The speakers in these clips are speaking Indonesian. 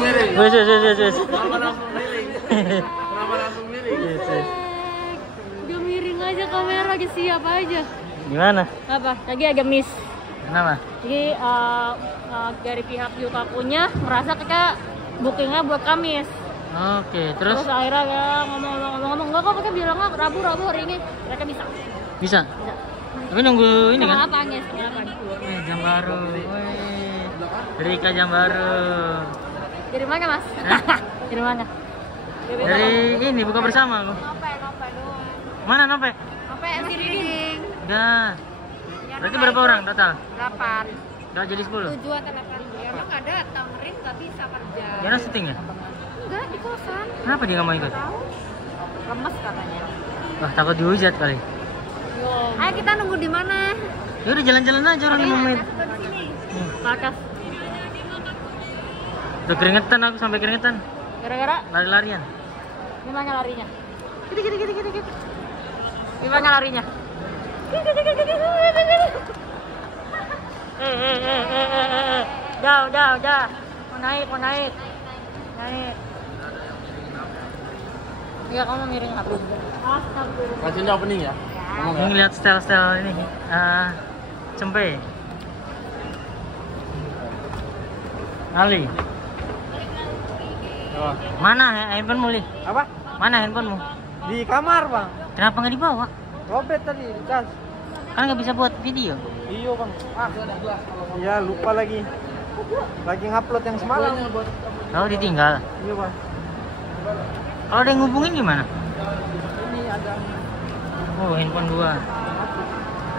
miring? Wes. Kenapa langsung miring? Kenapa langsung miring? Udah miring aja kamera, lagi siap aja. Gimana? Apa? Lagi agak miss. Kenapa? Jadi dari pihak Yukakunya merasa kita bookingnya buat Kamis. Oke, terus akhirnya ya ngomong enggak kok, kita bilangnya Rabu hari ini. Mereka bisa. bisa. Tapi nunggu ini kan? Apanya? Jam baru. Wih. Rika jam baru. Dari mana, Mas? Dari mana? Dari ini buka bersama aku. Nope doang. Mana Nope? Nope MC Reading. Udah. Berarti berapa orang total? 8. Udah jadi 10? 7 atau 8. Ya emang nggak datang, Rin nggak bisa kerja. Yana syuting ya? Enggak, di kosan. Kenapa dia nggak mau ikut? Tahu. Lemes katanya. Wah, takut dihujat kali. Ayo kita nunggu di mana? Ya udah jalan-jalan aja orang 5 menit. Bakas. Udah keringetan aku, sampai keringetan. Gara-gara Lari-larian. gimana larinya? Gini. Gimana larinya? Udah. Mau naik. Ya kamu miring apa? Masih opening ya? Ngomong ya? Ini lihat style-style ini. Cempe. Ali. Oh. Mana handphonemu, Li? Apa? Mana handphonemu? Di kamar, Bang. Kenapa nggak dibawa? Robet tadi, di tas. Kan nggak bisa buat video. Iya, Bang. Iya, lupa lagi. Lagi ngupload yang semalam. Kalau ditinggal. Iya, Bang. Kalau ada yang ngubungin gimana? Ini ada. Oh, handphone 2.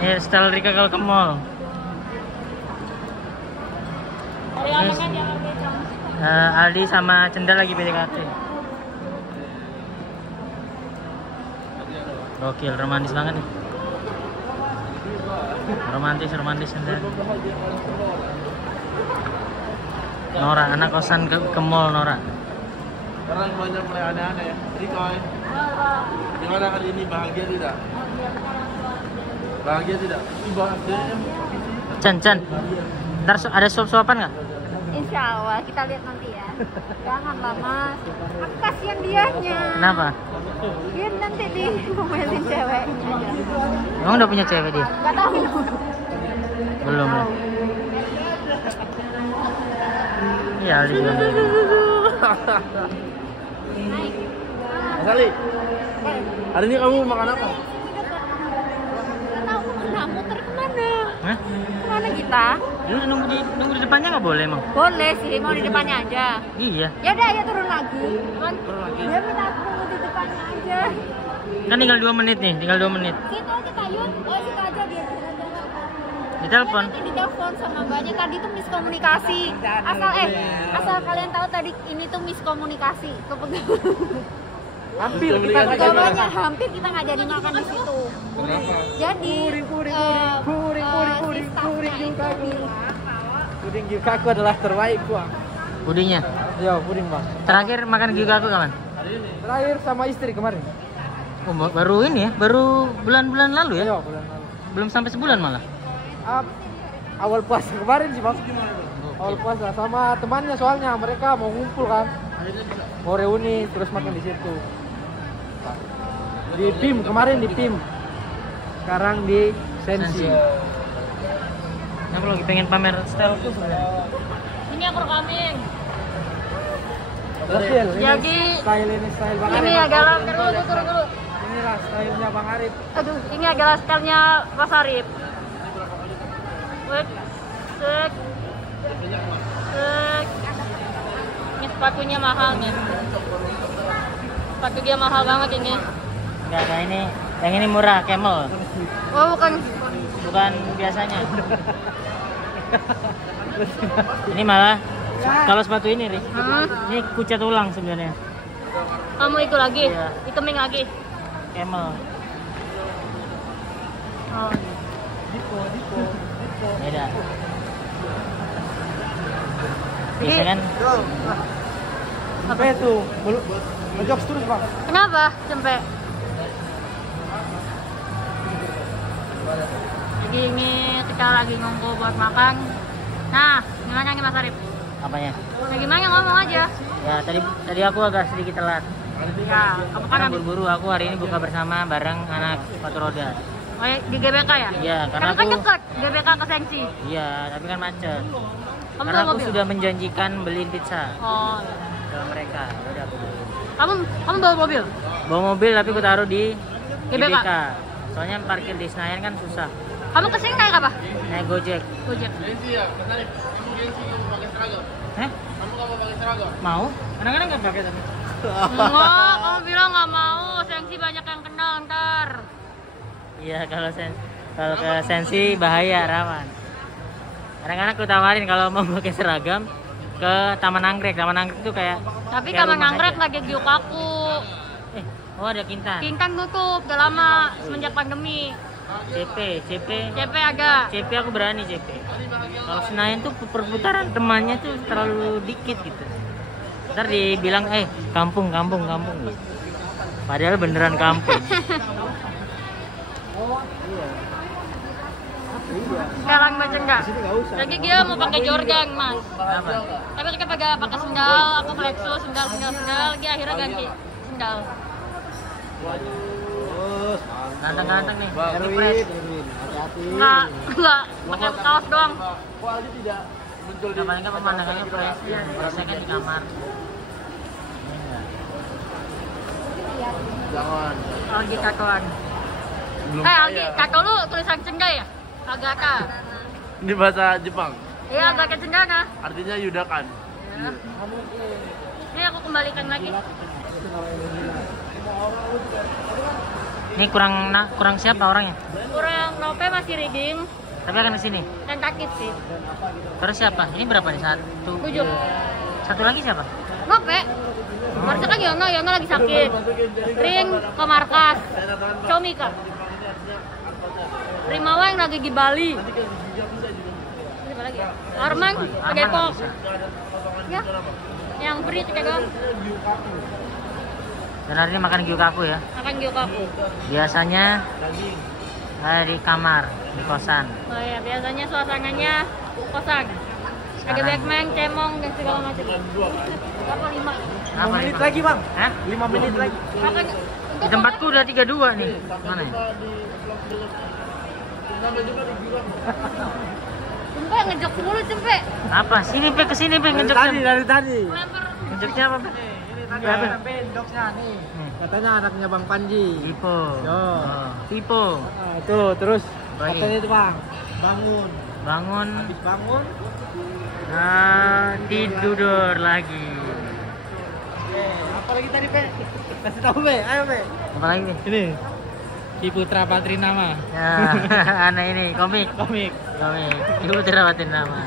Ini style Rika kalau ke mall. Terus, Aldi sama Cenda lagi PDKT. Gokil, romantis banget nih. Romantis Cenda. Nora, anak kosan ke mall Nora. Sekarang banyak mulai aneh-aneh ya. Rikoy. Gimana kali ini, bahagia tidak? Bahagia tidak? Ini bahagia. Chan. Ntar ada suap-suapan nggak? Insya Allah kita lihat nanti ya. Janganlah Mas. Aku kasihan dianya. Kenapa? Dia nanti diomelin ceweknya aja. Emang udah punya cewek dia? Gak tahu. Belum lah. Iya, Aldi belum. Mas Ali, hari ini kamu makan apa? Gak tahu muter kemana? Hah? Kemana kita? Ini nunggu di depannya nggak boleh emang? Boleh sih, mau di depannya aja. Iya. Ya udah, ya turun lagi. Turun lagi. Dia minta aku tunggu di depannya aja. Kan tinggal 2 menit nih, tinggal 2 menit. Situ aja Kayun, situ aja dia. Ditelepon. Nanti ditelepon sama mbaknya, tadi tuh miskomunikasi. Asal kalian tahu tadi ini tuh miskomunikasi. Hampir kita Pokoknya hampir kita nggak jadi makan di situ. Kenapa? Jadi Puding Gyukaku adalah terbaik, Bang. Pudingnya. Ya, puding, Bang. Terakhir makan Gyukaku kapan? Terakhir sama istri kemarin. Oh, baru ini ya? Baru bulan-bulan lalu ya? Iya, bulan lalu. Belum sampai sebulan malah. Awal puasa kemarin sih, Bang. Awal puasa sama temannya, soalnya mereka mau ngumpul kan. Mau reuni terus makan di situ. Di PIM kemarin, di PIM. Sekarang di Sensi. Aku lagi pengen pamer style tuh sebenarnya. ini aku rekamin. Berhasil. Jadi Ini style Bang ini Arif. adalah turun dulu. Inilah stylenya Bang Arif. Aduh, ini adalah stylenya Mas Arif. Wait, sek. Ini sepatunya mahal nih. Sepatu dia mahal banget ini. Enggak, ini. Yang ini murah, Camel. Oh, bukan. Bukan biasanya. Ini malah kalau sepatu ini, Ri. Ini kucat ulang sebenarnya. Kamu itu lagi? Iya. Ikeming lagi? Camel. Oh. Beda. Bisa kan? Apa itu? Ngejok terus, Bang. Kenapa, Cempe? Jadi ini kita lagi nunggu buat makan. Nah, gimana nih Mas Arif? Apanya? Ya gimana ngomong aja. Ya tadi aku agak sedikit telat. Ya, kamu kan Karena habis. buru-buru aku hari ini buka bersama bareng anak sepatu roda. Oh, ya, di GBK ya? Iya, karena Karena kan aku dekat GBK ke Sengsi. iya, tapi kan macet. Kamu Karena bawa aku mobil? sudah menjanjikan beliin pizza Oh. ke mereka. Udah aku beli. Kamu bawa mobil? Bawa mobil tapi aku taruh di GBK. GBK. Soalnya parkir di Senayan kan susah. Kamu kesini naik apa? Naik Gojek. Gojek. Hah? Kamu nggak mau pakai seragam? Mau? Kadang-kadang nggak pakai tapi. Enggak, kamu bilang nggak mau. Sengsi banyak yang kenal ntar. Iya, kalau ke Sensi bahaya, rawan. Kadang-kadang aku tawarin kalau mau pakai seragam ke Taman Anggrek. Taman Anggrek itu kayak Tapi kayak Taman rumah Anggrek aja. nggak kayak Gyokaku. Oh ada Kintan. Kintan tutup udah lama semenjak pandemi. CP ada. CP aku berani CP. Kalau Senayan tuh perputaran temannya tuh terlalu dikit gitu. Ntar dibilang kampung gitu. Padahal beneran kampung. Sekarang baca enggak? Lagi dia mau pakai Jordan, Mas. Kenapa? Tapi kita pakai sendal, aku flexus sendal. Lagi akhirnya ganti sendal. Ganteng-ganteng nih. Erwin, hati-hati. Enggak, pakai kaos doang. Kok Aldi tidak muncul di... Paling kan pemandangannya fresh. Freshnya kan di kamar. Jangan. Algi tatoan. Belum Algi, kaya. tato lu tulisan Cengga ya? Agata. Ini bahasa Jepang. Iya, Agata Cengga. Artinya yudakan. Ya. Ini aku kembalikan lagi. Ini kurang siapa orangnya? Kurang Nope masih rigging Tapi akan ke sini. dan takit sih. Terus siapa? Ini berapa nih? 1. 7. Satu lagi siapa? Nope. Harusnya kan Yono lagi sakit. Ring ke markas. Comika. Rimawa yang lagi di Bali. Siapa lagi ya? Arman ke Arman Depok. nggak bisa. Ya. Yang beri kita doang. Dan hari ini makan gyukaku ya. Akan Gyokaku. Biasanya di kamar, di kosan. Oh ya, biasanya suasananya kosan. Ada Sekarang- backman, cemong dan segala macam. Apa 5? 5 menit lagi, Bang. Hah? 5 menit lagi. Makan Di tempatku udah 32 nih. Mana ya? Cempe ngejok mulu Cempe. Apa? Sini pe, kesini pe Dari ngejeknya. tadi. Lempar. Ngejeknya apa pe? Berapa? Doknya nih. Katanya anaknya Bang Panji. Tipo. Yo. Oh, Tipo. Tuh, terus Baik. katanya itu, Bang. Bangun. Bangun. Habis bangun, Tidur lagi. apa lagi tadi, Pe? Kasih tahu, Pe. Ayo, Pe. Apa lagi nih? Ini. Ki Putra Patrinama. Ya, anak ini komik. Komik. Ibu terawatin nama.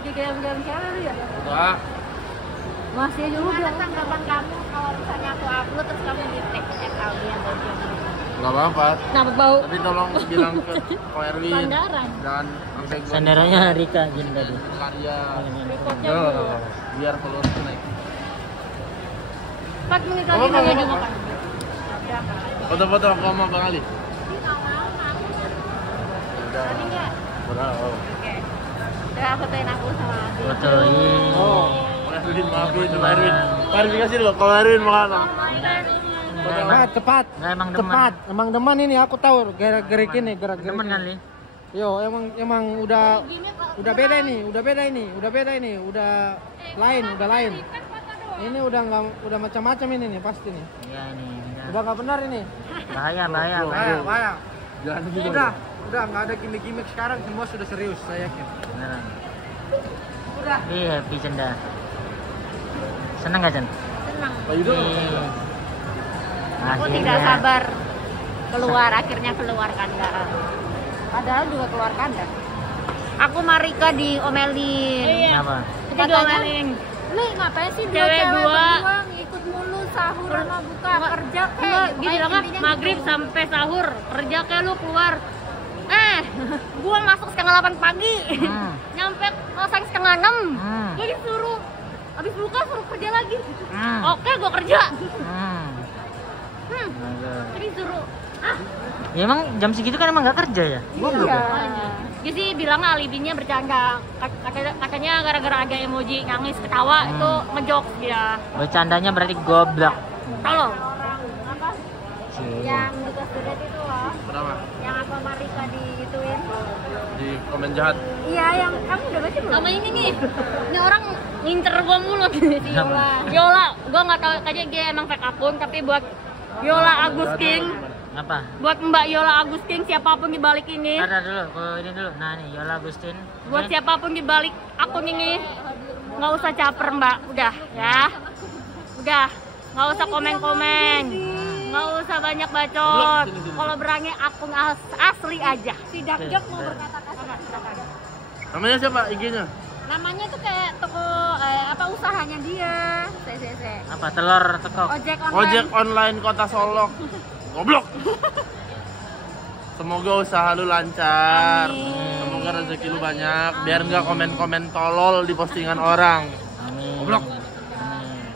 Di game-game siapa lu ya? Enggak. Masih dulu bilang tanggapan kamu kalau misalnya aku upload terus kamu di tag Aldi atau Jom. Enggak apa-apa. Kenapa bau? Tapi tolong bilang ke Ko Erwin. Sandaran. Jangan sampai gua Sandarannya Rika Jin tadi. karya. Reportnya Enggak, dulu. biar followers naik. 4 menit lagi Apa, menuju apa? makan. Foto-foto aku sama Bang Ali. Udah. Tadi nggak? Udah. Oh. Oke. Udah fotoin aku sama Aldi. Foto ini. Oh. Ko Erwin maafin, Ko Erwin. Klarifikasi dulu, Ko Erwin makan. Cepat. Nggak, emang demen. Cepat. Emang demen ini aku tahu gerak-gerik ini, gerak-gerik. Demen ini. kali. Yo, emang udah beda ini, udah lain. Ini udah macam-macam ini nih pasti nih. Iya ini. Udah nggak benar ini. Bahaya. Bahaya. Jangan gitu. Udah nggak ada gimmick-gimmick sekarang, semua sudah serius, saya yakin. Beneran. Udah. Happy Cenda. Seneng gak Cen? Senang. Pak Yudo. Aku tidak sabar akhirnya keluar kandang. Padahal juga keluar kandang. Aku Marika diomelin. Kenapa? Kita diomelin. Lu ngapain sih cewek dua ngikut mulu sahur sama buka kerja kayak dibilangnya maghrib sampai sahur kerja kayak lu keluar gua masuk setengah 8 pagi nyampe kosan setengah 6 gua disuruh habis buka suruh kerja lagi oke gua kerja tadi suruh Ya emang jam segitu kan emang nggak kerja ya? Goblok Iya. ya? Dia sih bilang alibinya bercanda. Katanya gara-gara ada emoji nangis ketawa itu ngejok dia. Bercandanya berarti goblok. Tolong. Yang di Kasduret itu loh, Kenapa? yang apa Marika digituin. Di komen jahat. Iya, yang kamu udah baca belum? Sama ini nih. Ini orang ngincer gua mulu si Yola. Yola, gua nggak tahu kayaknya dia emang fake akun tapi buat Yola Agustin. Apa? Buat Mbak Yola Agustin siapapun di balik ini. Ntar dulu, kalau ini dulu. Nah nih, Yola Agustin. Buat siapapun di balik akun ini nggak usah caper Mbak, udah ya. Udah, nggak usah komen-komen. Nggak usah banyak bacot. Kalau berani akun asli aja. Si Dakjok mau berkata kasar. Namanya siapa IG-nya? Namanya tuh kayak toko apa usahanya dia. Apa? Telur tekok. Ojek online. Ojek online Kota Solok. Goblok. Semoga usaha lu lancar. Semoga rezeki lu banyak. Biar nggak komen-komen tolol di postingan orang. Amin. Goblok. Amin.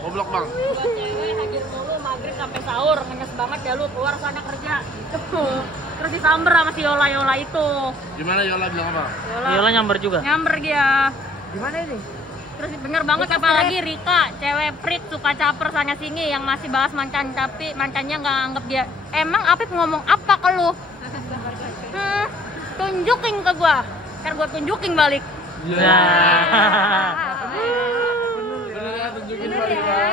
Goblok bang. Buat cewek hadir mulu maghrib sampai sahur, ngenes banget ya lu keluar sana kerja. Terus disamber sama si Yola itu. Gimana Yola bilang apa? Yola nyamber juga. Nyamber dia. Gimana ini? Terus bener banget apalagi Rika, cewek prit suka caper sana sini yang masih bahas mantan tapi mantannya nggak anggap dia. Emang Apip ngomong apa ke lu? Tunjukin ke gua, ntar gua tunjukin balik. Ya. Bener ya, tunjukin balik ya.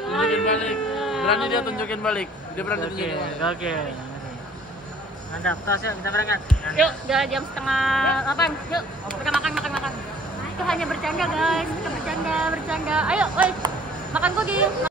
Tunjukin balik. Berani dia tunjukin balik. Dia berani Oke, tunjukin balik. oke. Mantap, tos yuk kita berangkat. Yuk, udah jam 7:30. Yuk, kita makan. Itu hanya bercanda guys, kita bercanda. Ayo, woi, makan cookie.